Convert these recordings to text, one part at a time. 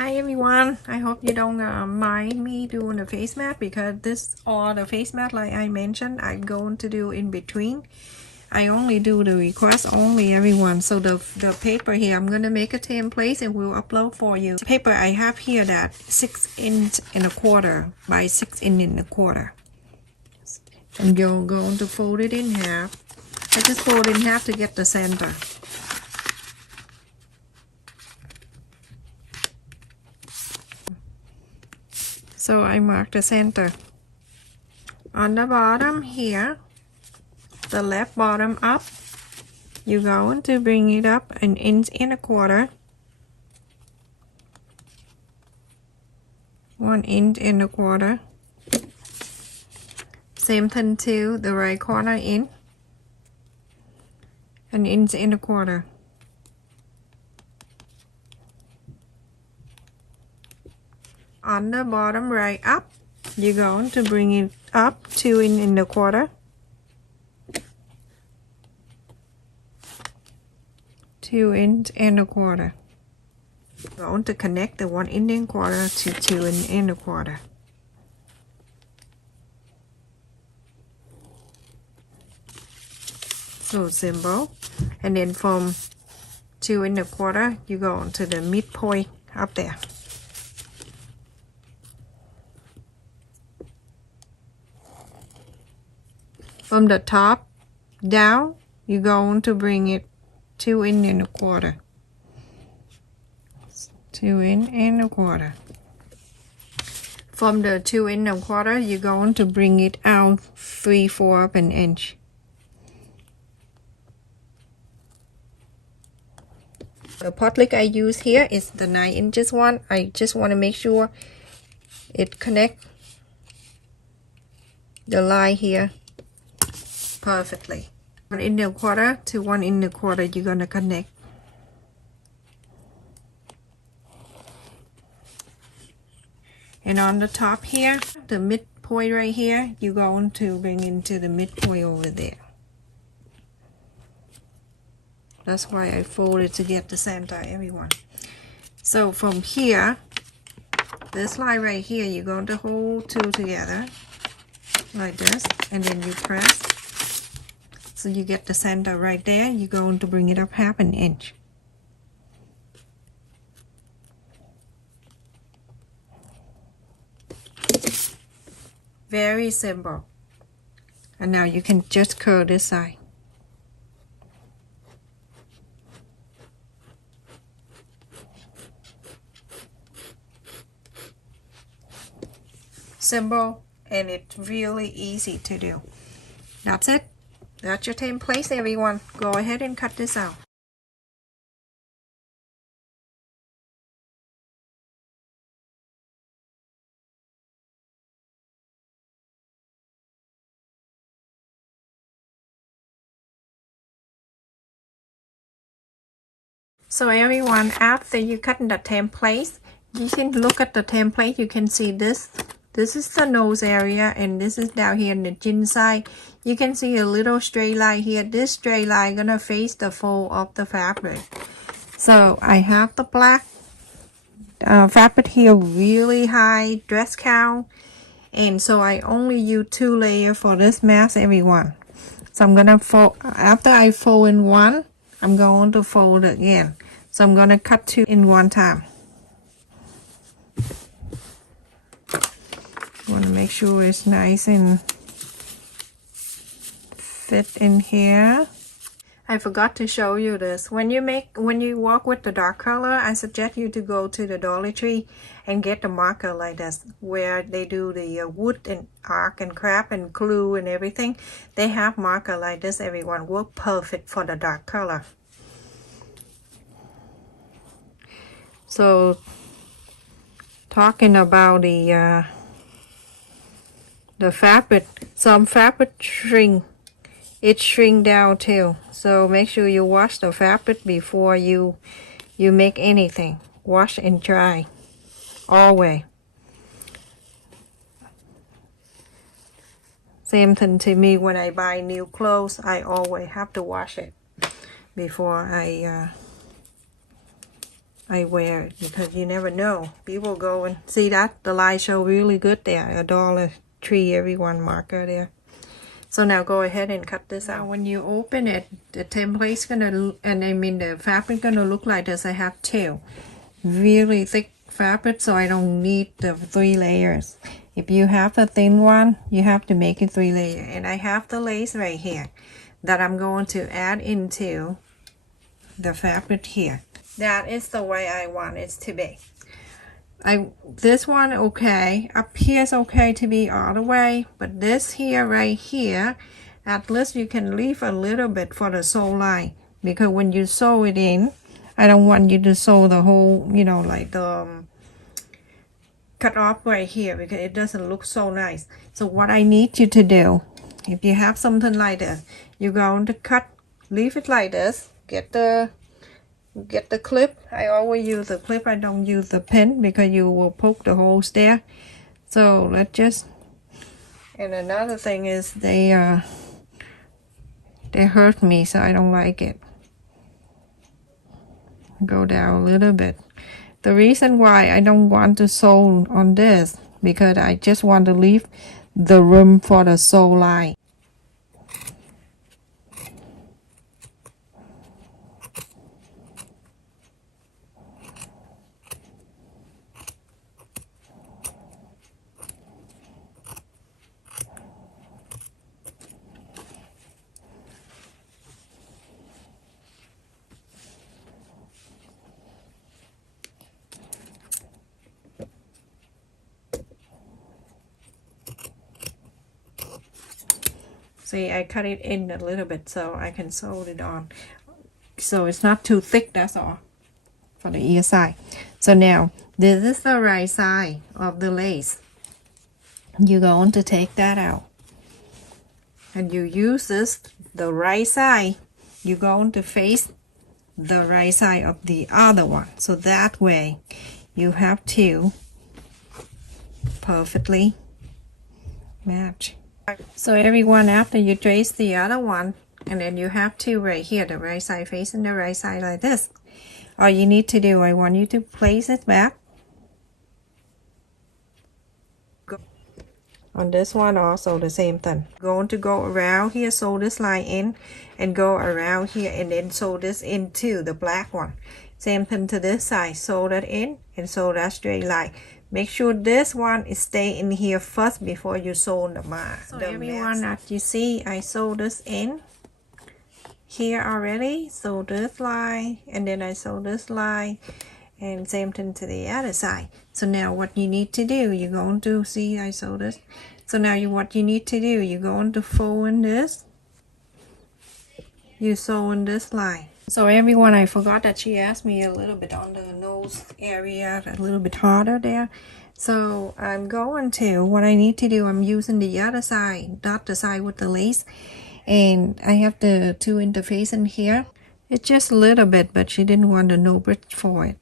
Hi everyone, I hope you don't mind me doing a face mat because this or the face mat like I mentioned I'm going to do in between. I only do the request only everyone. So the paper here, I'm going to make a template and we'll upload for you. The paper I have here that 6.25 by 6.25. And you're going to fold it in half. I just fold it in half to get the center. So I mark the center. On the bottom here, the left bottom up, you're going to bring it up 1.25 inches. 1.25 inches. Same thing to the right corner in 1.25 inches. On the bottom right up, you're going to bring it up 2.25 inches. 2.25 inches. Going to connect the 1.25 inches to 2.25 inches. So simple. And then from 2.25 inches, you go on to the midpoint up there. From the top down, you're going to bring it 2.25 inches. 2.25 inches. From the 2.25 inches, you're going to bring it out 3/4 of an inch. The potlick I use here is the 9 inches one. I just want to make sure it connects the line here perfectly. 1.25 to 1.25 you're gonna connect. And on the top here, the midpoint right here, you're going to bring into the midpoint over there. That's why I folded to get the center, everyone. So from here, this line right here, you're going to hold two together like this, and then you press. So you get the center right there. You're going to bring it up 1/2 inch. Very simple. And now you can just curl this side. Simple, and it's really easy to do. That's it. That's your template, everyone. Go ahead and cut this out. So everyone, after you cut the template, you can look at the template. You can see this. This is the nose area, and this is down here in the chin side. You can see a little straight line here. This straight line gonna face the fold of the fabric. So I have the black fabric here, really high dress count, and so I only use 2 layers for this mask, everyone. So I'm gonna fold. After I fold in one, I'm going to fold again. So I'm gonna cut 2 in one time. Want to make sure it's nice and fit in here. I forgot to show you this. When you work with the dark color, I suggest you to go to the Dollar Tree and get the marker like this, where they do the wood and arc and craft and glue and everything. They have marker like this, everyone. Work perfect for the dark color. So talking about the fabric, some fabric shrink down too, so make sure you wash the fabric before you make anything. Wash and dry always. Same thing to me when I buy new clothes. I always have to wash it before I wear it because you never know. People go and see that the light show really good there. $1.03 everyone marker there. So now go ahead and cut this out. When you open it, the template's gonna, and I mean the fabric gonna look like this. I have two really thick fabric, so I don't need the 3 layers. If you have a thin one, you have to make it 3 layers. And I have the lace right here that I'm going to add into the fabric here. That is the way I want it to be. This one okay, up here is okay to be all the way, but this here right here, at least you can leave a little bit for the sew line, because when you sew it in, I don't want you to sew the whole, you know, like the cut off right here, because it doesn't look so nice. So what I need you to do, if you have something like this, you're going to cut, leave it like this, get the clip. I always use the clip, I don't use the pin because you will poke the holes there. So let's just, and another thing is they hurt me, so I don't like it. Go down a little bit. The reason why I don't want to sew on this, because I just want to leave the room for the sew line. See, I cut it in a little bit so I can sew it on. So it's not too thick, that's all. For the ear side. So now, this is the right side of the lace. You're going to take that out. And you use this, the right side, you're going to face the right side of the other one. So that way, you have to perfectly match. So everyone, after you trace the other one, and then you have to right here, the right side facing the right side like this. All you need to do, I want you to place it back. On this one also the same thing. Going to go around here, sew this line in, and go around here and then sew this into the black one. Same thing to this side, sew that in and sew that straight line. Make sure this one is stay in here first before you sew the mark. So everyone, as you see, I sew this in here already. Sew this line, and then I sew this line, and same thing to the other side. So now what you need to do, you're going to see I sew this. So now what you need to do, you're going to fold in this. You sew in this line. So everyone, I forgot that she asked me a little bit on the nose area, a little bit harder there. So I'm going to, what I need to do, I'm using the other side, not the side with the lace. And I have the 2 interface in here. It's just a little bit, but she didn't want the no bridge for it.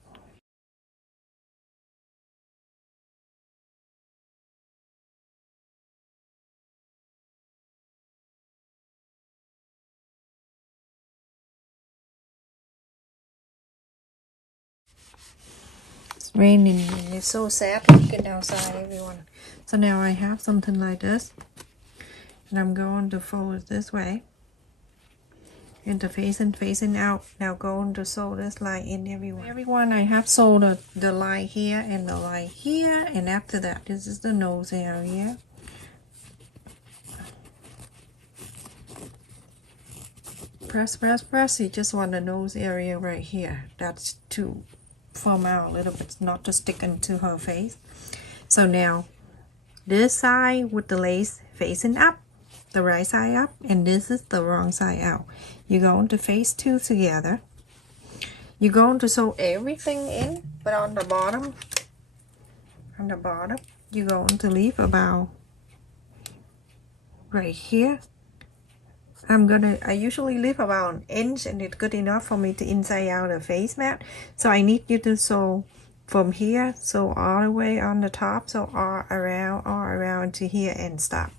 It's raining and it's so sad looking outside, everyone. So now I have something like this, and I'm going to fold it this way. Interface and facing out. Now going to sew this line in, everyone. I have sewed the line here and the line here, and after that, this is the nose area. Press, press, press. You just want the nose area right here. That's to form out a little bit, not to stick into her face. So now this side with the lace facing up, the right side up, and this is the wrong side out. You're going to face 2 together. You're going to sew everything in, but on the bottom, you're going to leave about right here. I usually leave about 1 inch, and it's good enough for me to inside out the face mat. So I need you to sew from here, so all the way on the top, so all around to here and stop.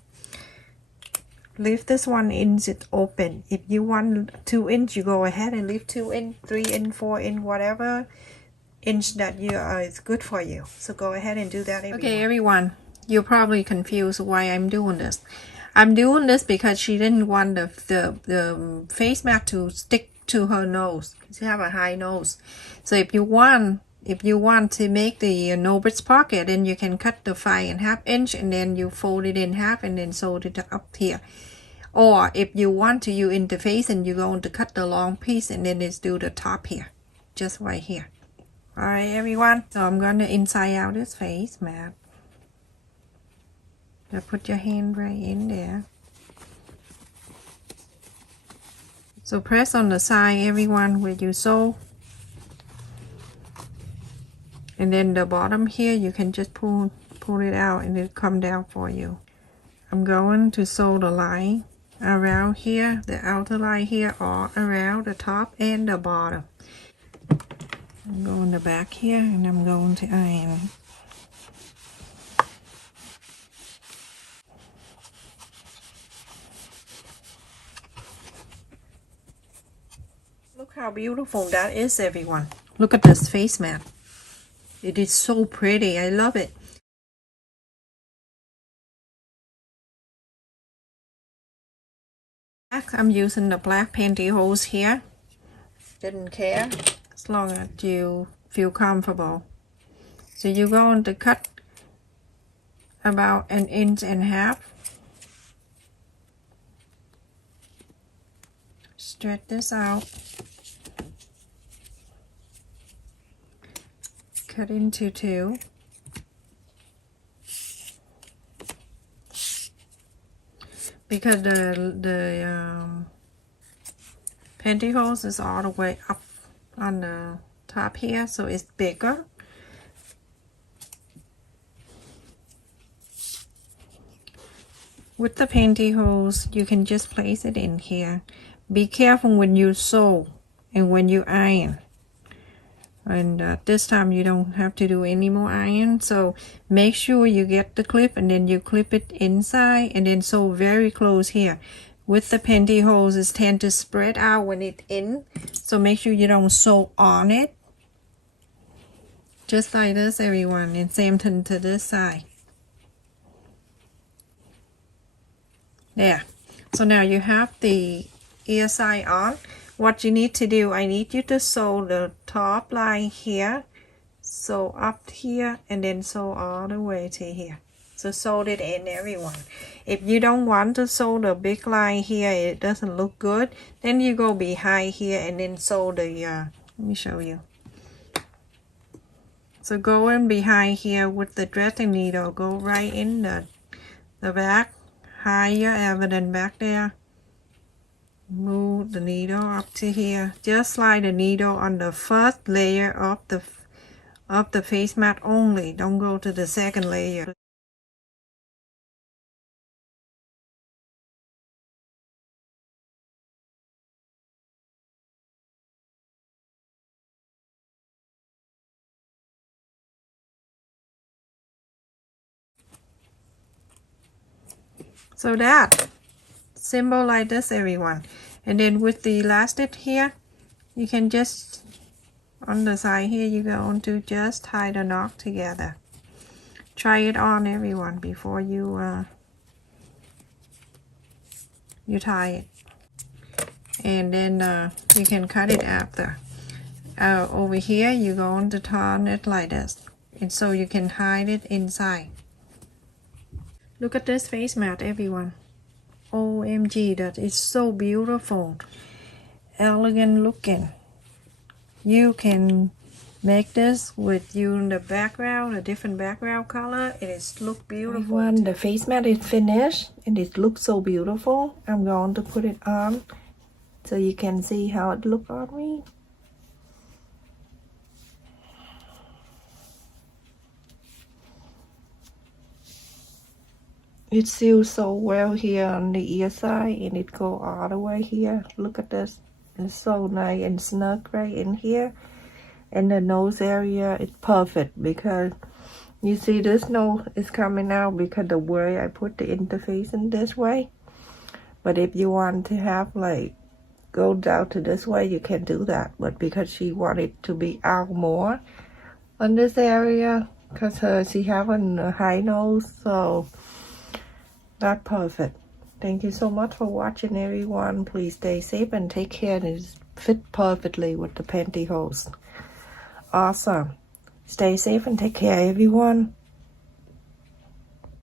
Leave this 1 inch open. If you want 2 inch, you go ahead and leave 2 inch, 3 inch, 4 inch, whatever inch that is good for you. So go ahead and do that, everyone. Okay, everyone, you're probably confused why I'm doing this. I'm doing this because she didn't want the face mask to stick to her nose. She have a high nose. So if you want to make the novice pocket, then you can cut the 5.5 inch and then you fold it in half and then sew it up here. Or if you want to use interface and you're going to cut the long piece and then just do the top here, just right here. Alright, everyone, so I'm going to inside out this face mask. Just put your hand right in there. So press on the side, everyone, where you sew. And then the bottom here, you can just pull it out and it'll come down for you. I'm going to sew the line around here, the outer line here, all around the top and the bottom. I'm going the back here and I'm going to iron. Look how beautiful that is, everyone. Look at this face mask. It is so pretty. I love it. I'm using the black pantyhose here. Didn't care as long as you feel comfortable. So you're going to cut about 1.5 inches. Stretch this out. Cut into 2. Because the pantyhose is all the way up on the top here, so it's bigger. With the pantyhose, you can just place it in here. Be careful when you sew and when you iron. And this time you don't have to do any more iron, so make sure you get the clip and then you clip it inside and then sew very close here. With the pantyhose, it tend to spread out when it's in, so make sure you don't sew on it. Just like this, everyone, and same thing to this side. There. So now you have the ear side on. What you need to do, I need you to sew the top line here, sew up here, and then sew all the way to here. So sew it in, everyone. If you don't want to sew the big line here, it doesn't look good, then you go behind here and then sew the, let me show you. So go in behind here with the threading needle, go right in the back, higher ever than back there. Move the needle up to here. Just slide the needle on the first layer of the face mask only. Don't go to the second layer. So that symbol like this, everyone. And then with the elastic here, you can just on the side here, you're going to just tie the knot together. Try it on, everyone, before you tie it. And then you can cut it after. Over here, you're going to turn it like this, and so you can hide it inside. Look at this face mask, everyone. OMG, that is so beautiful. Elegant looking. You can make this with the background, a different background color. It is look beautiful. Everyone, the face mask is finished and it looks so beautiful. I'm going to put it on so you can see how it looks on me. It seals so well here on the ear side and it go all the way here. Look at this. It's so nice and snug right in here. And the nose area is perfect because you see this nose is coming out because the way I put the interface in this way. But if you want to have like go down to this way, you can do that. But because she wanted to be out more, on this area because she have a high nose, so that's perfect. Thank you so much for watching, everyone. Please stay safe and take care. And it fit perfectly with the pantyhose. Awesome. Stay safe and take care, everyone.